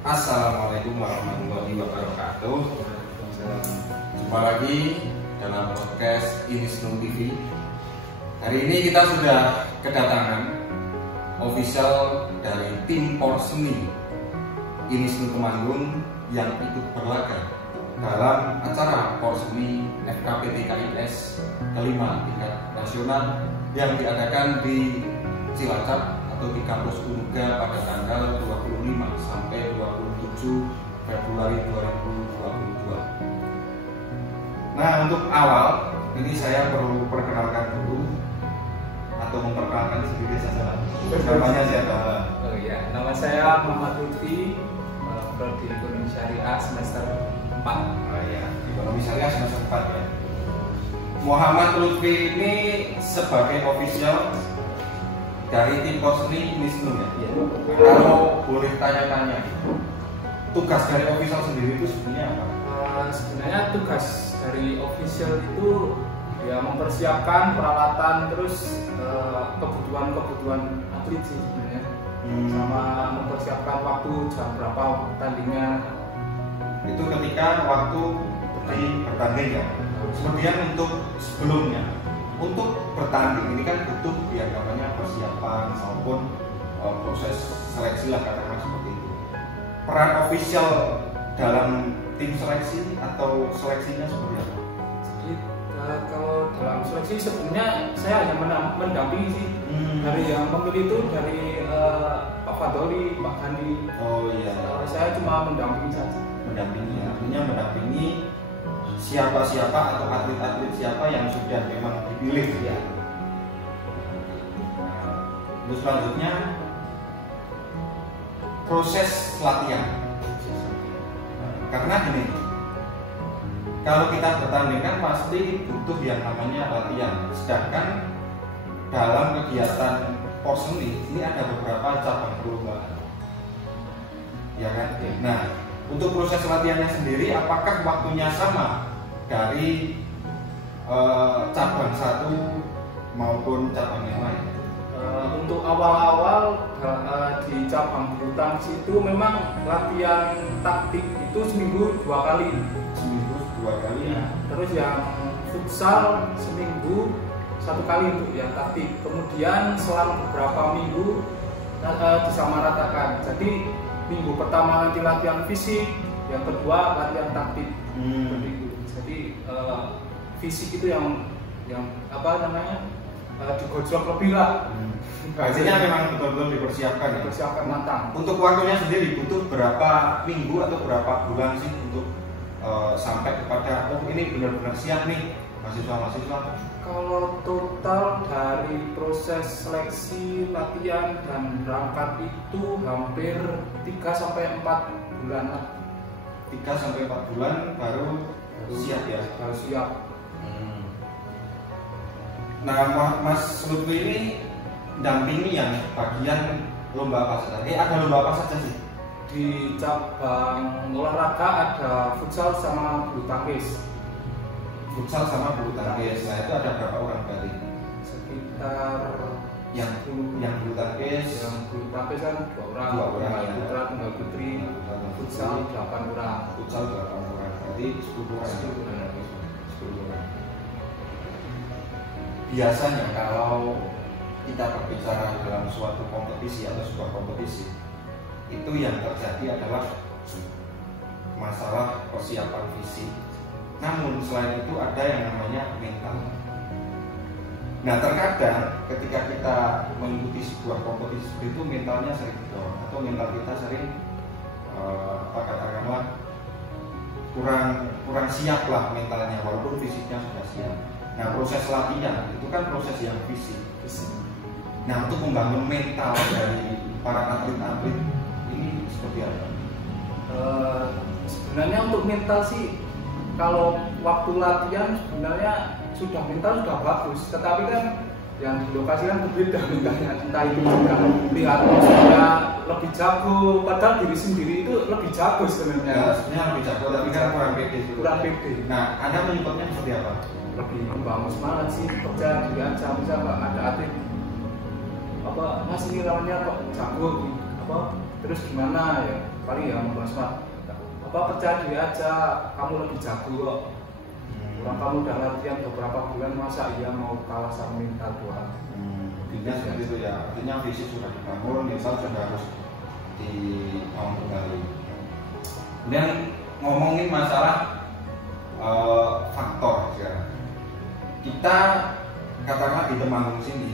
Assalamualaikum warahmatullahi wabarakatuh. Jumpa lagi dalam podcast Inisnu TV. Hari ini kita sudah kedatangan official dari tim Porseni Inisnu Temanggung yang ikut berlaga dalam acara Porseni FKP TKIS kelima tingkat nasional yang diadakan di Cilacap atau di kampus Unuga pada tanggal 25 sampai 27 Februari 2022. Nah, untuk awal ini saya perlu perkenalkan dulu atau memperkenalkan sendiri saja. Namanya siapa? Oh iya, nama saya Muhammad Lutfi, prodi Ekonomi Syariah semester 4. Oh iya, Ekonomi Syariah semester 4 ya. Muhammad Lutfi ini sebagai official dari tim Porseni Inisnu ya. Iya. Kalau boleh tanya-tanya, tugas dari official sendiri itu sebenarnya apa? Sebenarnya tugas dari official itu ya mempersiapkan peralatan terus kebutuhan atlet sih sebenarnya. Sama mempersiapkan waktu jam berapa pertandingan. Itu ketika waktu bertanding ya. Kemudian untuk sebelumnya, untuk bertanding ini kan butuh ya namanya persiapan maupun proses seleksi lah katakan seperti itu. Peran official dalam tim seleksi atau seleksinya seperti apa? Jadi kalau dalam seleksi sebenarnya saya hanya mendampingi sih. Dari yang memilih itu dari Pak Fadoli, Pak Gandhi. Oh iya. Saya cuma mendampingi saja. Mendampingi, artinya mendampingi siapa-siapa atau atlet-atlet siapa yang sudah memang dipilih ya. Terus selanjutnya proses latihan. Karena gini, kalau kita bertanding kan pasti butuh yang namanya latihan. Sedangkan dalam kegiatan Porseni ini ada beberapa cabang perlombaan, ya kan? Nah, untuk proses latihannya sendiri, apakah waktunya sama dari cabang satu maupun cabang yang lain? Untuk awal-awal di cabang bulu tangkis itu memang latihan taktik itu seminggu 2 kali. Seminggu 2 kali. Ya. Terus yang futsal seminggu 1 kali untuk yang taktik. Kemudian selang beberapa minggu disamaratakan. Jadi minggu pertama nanti latihan fisik, yang kedua latihan taktik. Jadi fisik itu yang apa namanya digojlok lebih lah. Artinya memang betul-betul dipersiapkan. Dipersiapkan matang. Untuk waktunya sendiri butuh berapa minggu atau berapa bulan sih untuk sampai kepada ini benar-benar siap nih mahasiswa-mahasiswa? Kalau total dari proses seleksi, latihan dan berangkat itu hampir 3-4 bulan lah. 3-4 bulan baru siap ya? Baru siap. Nah, Mas Lutfi ini dampingi yang bagian lomba apa saja? Ada lomba apa saja sih? Di cabang olahraga ada futsal sama bulu tangkis. Futsal sama bulu tangkis. Nah, itu ada berapa orang berarti? Sekitar yang bulu tangkis. Yang bulu tangkis kan 2 orang. 2 orang ya. Putra tunggal putri. Futsal 8 orang. Futsal 8 orang. Berarti 10 orang. 10 orang. Biasanya kalau kita berbicara dalam suatu kompetisi atau sebuah kompetisi, itu yang terjadi adalah masalah persiapan fisik. Namun selain itu ada yang namanya mental. Nah, terkadang ketika kita mengikuti sebuah kompetisi itu mentalnya sering down atau mental kita sering katakanlah kurang siap lah mentalnya walaupun fisiknya sudah siap. Nah, proses latihan itu kan proses yang fisik. Nah, untuk membangun mental dari para atlet-atlet ini seperti apa? Sebenarnya untuk mental sih, kalau waktu latihan sebenarnya mental sudah bagus, tetapi kan yang di lokasi kan berbeda mentalnya. Entah itu juga lihat musuhnya lebih jago, padahal diri sendiri itu lebih jago sebenarnya. Ya, sebenarnya lebih jago, tapi kan kurang pede. Kurang pede. Nah, Anda menyebutnya seperti apa? Lebih membangun semangat sih, percaya diri aja. Misalnya ada atlet apa, mas ini lawannya kok jago, apa terus gimana ya? paling ya Mas Mat, apa percaya diri aja, kamu lebih jago kok. Orang kamu udah latihan beberapa bulan, masa iya mau kalah sama mental doang. Intinya seperti itu ya, artinya fisik sudah dibangun, mental sudah harus dibangun kembali. Kemudian ngomongin masalah faktor ya. Kita katakanlah di Temanggung sini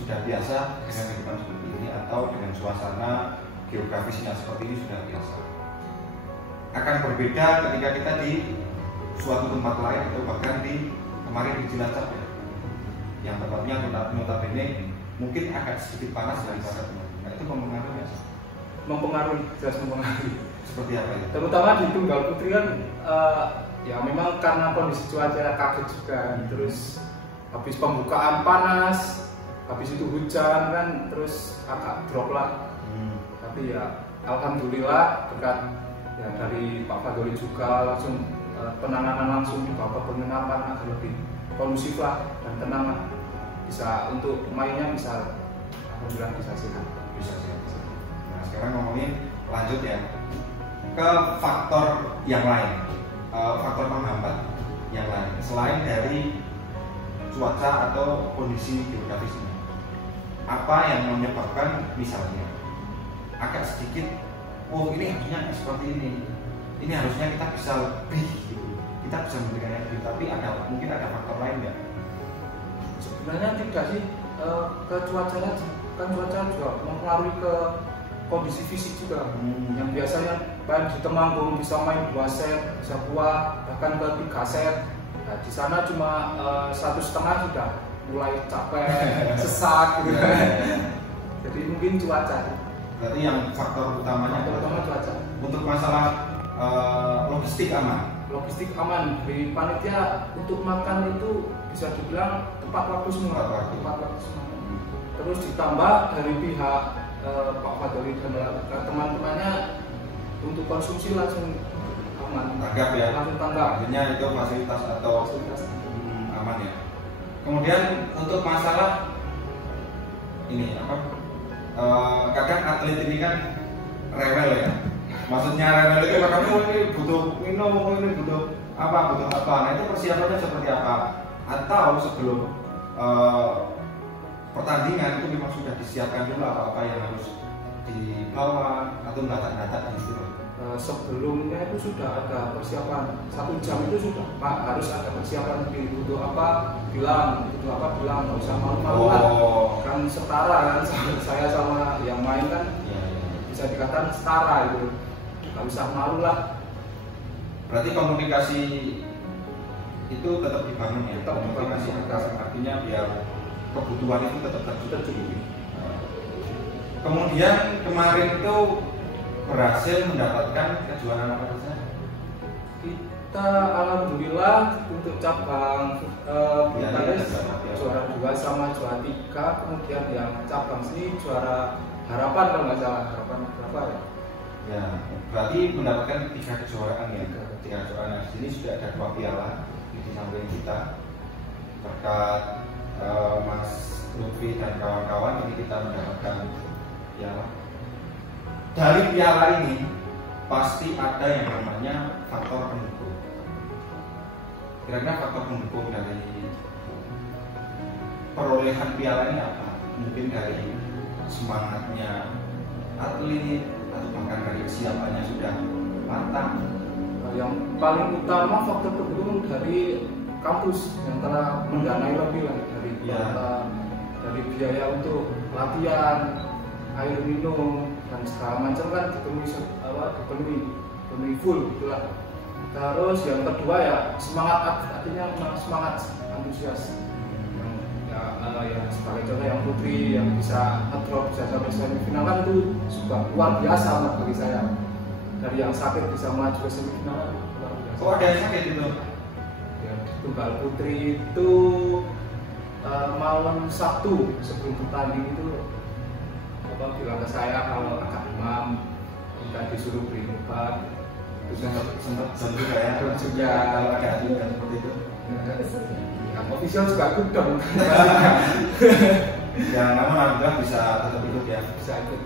sudah biasa dengan kehidupan seperti ini atau dengan suasana geografisnya seperti ini sudah biasa. Akan berbeda ketika kita di suatu tempat lain atau bahkan di kemarin di Cilacap ya, yang tempatnya notabene mungkin agak sedikit panas daripada Temanggung. Nah, itu mempengaruhi. Mempengaruhi, jelas mempengaruhi. Seperti apa ya? Terutama di Tunggal Putri kan ya memang karena kondisi cuaca kaget juga, terus habis pembukaan panas, habis itu hujan kan, terus agak drop lah. Tapi ya alhamdulillah berkat ya dari Pak Fadoli juga langsung penanganan langsung di babak penginapan agar lebih kondusif lah dan tenang lah, bisa untuk mainnya bisa alhamdulillah bisa sehat. Bisa sehat. Nah sekarang ngomongin lanjut ya ke faktor yang lain, faktor penghambat yang lain selain dari cuaca atau kondisi geografis ini. Apa yang menyebabkan misalnya agak sedikit, oh ini harusnya seperti ini harusnya kita bisa lebih gitu, kita bisa memberikan yang lebih, tapi mungkin ada faktor lain nggak? Sebenarnya tidak sih, ke cuacanya kan cuaca juga mempengaruhi ke kondisi fisik juga. Yang biasanya main di Temanggung bisa main 2 set, bisa buat bahkan ke 3 set. Nah, di sana cuma 1,5 sudah mulai capek, sesak gitu kan. Jadi mungkin cuaca. Berarti yang faktor utamanya utama cuaca. Untuk masalah logistik aman. Logistik aman di panitia untuk makan itu bisa dibilang tepat waktu semua. Tepat waktu semua. Terus ditambah dari pihak Pak Fadoli dan teman-temannya untuk konsumsi langsung aman. Tanggap ya. Langsung tanggap. Artinya itu fasilitas atau aman ya. Kemudian untuk masalah ini apa? Kadang atlet ini kan rewel ya. Maksudnya rewel itu kadang ini butuh minum, ini butuh apa? Nah itu persiapannya seperti apa? Atau sebelum pertandingan itu memang sudah disiapkan dulu apa-apa yang harus dibawa atau data-data gitu? Sebelumnya itu sudah ada persiapan 1 jam itu sudah Pak, harus ada persiapan butuh apa bilang nggak usah malu-malu kan setara kan saya sama yang main kan bisa dikatakan setara itu, nggak usah malu lah. Berarti komunikasi itu tetap dibangun ya, komunikasi artinya biar kebutuhan itu tetap tercukupi. Kemudian kemarin itu berhasil mendapatkan kejuaraan apa saja? Kita alhamdulillah untuk cabang juara 2 sama juara 3, kemudian yang cabang sini juara harapan kalau nggak salah, harapan berapa ya? Ya, berarti mendapatkan 3 kejuaraan ya. 3 kejuaraan. Di sini sudah ada 2 piala di samping kita. Berkat Mas Lutfi dan kawan-kawan ini kita mendapatkan piala. Dari piala ini pasti ada yang namanya faktor pendukung. Kira-kira faktor pendukung dari perolehan piala ini apa? Mungkin dari semangatnya atlet atau bahkan dari kesiapannya sudah matang. Yang paling utama faktor pendukung dari kampus yang telah mendanai lebih lah dari dari biaya untuk latihan, air minum dan segala macam kan dipenuhi full gitulah. Terus yang kedua ya semangat, artinya semangat antusias. Ya sebagai contoh yang Putri yang bisa ngedrop bisa sampai semifinal kan itu sudah luar biasa bagi saya. Dari yang sakit bisa maju ke semifinal luar biasa. Oh ada yang sakit itu? Ya, Tunggal Putri itu malam Sabtu sebelum bertanding itu bilang ke saya kalau agak demam, kita disuruh beri obat. Sempat juga ya, kalau ada atlet seperti itu. Yang official juga ikut dong. Ya, namun alhamdulillah bisa tetap ikut ya. Bisa ikut.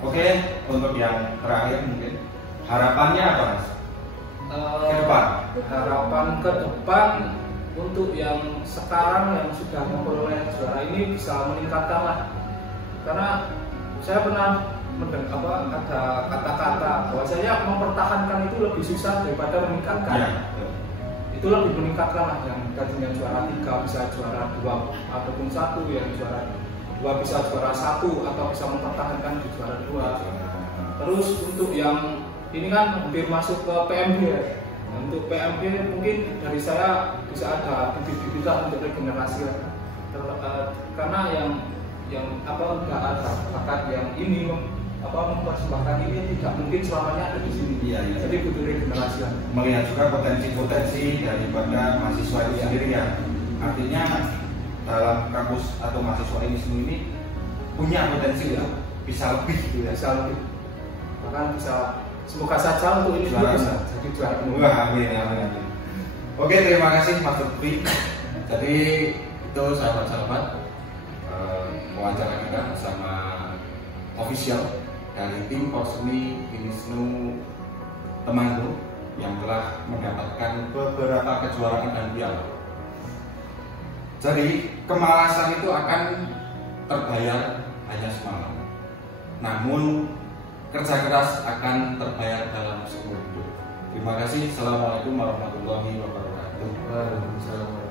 Oke, untuk yang terakhir mungkin harapannya apa Mas? Ke depan? Harapan ke depan untuk yang sekarang yang sudah memperoleh juara ini bisa meningkatkan lah. Karena saya pernah mendengar ada kata-kata bahwa saya mempertahankan itu lebih susah daripada meningkatkan. Ya. Itu lebih meningkatkan lah, yang tadinya juara 3 bisa juara 2 ataupun 1, yang juara 2 bisa juara 1 atau bisa mempertahankan di juara 2. Terus untuk yang ini kan hampir masuk ke PMB ya. Nah, untuk PMB mungkin dari saya bisa ada bibit-bibitan untuk regenerasi lah. Karena yang nggak ada bakat yang ini mempersembahkan ini tidak mungkin selamanya ada di sini. Iya. Jadi butuh regenerasi lah. Melihat juga potensi-potensi daripada mahasiswa itu sendiri ya. Artinya dalam kampus atau mahasiswa ini punya potensi ya, bisa lebih gitu ya. Bisa lebih. Bahkan bisa, semoga saja untuk ini Juara. bisa jadi juara. Wah, amin. Oke, terima kasih Mas Lutfi. Jadi itu sahabat-sahabat wawancara kita bersama official dari tim Porseni Wisnu Temanggung yang telah mendapatkan beberapa kejuaraan dan piala. Jadi kemalasan itu akan terbayar hanya semalam. Namun kerja keras akan terbayar dalam seumur hidup. Terima kasih. Assalamualaikum warahmatullahi wabarakatuh. Waalaikumsalam.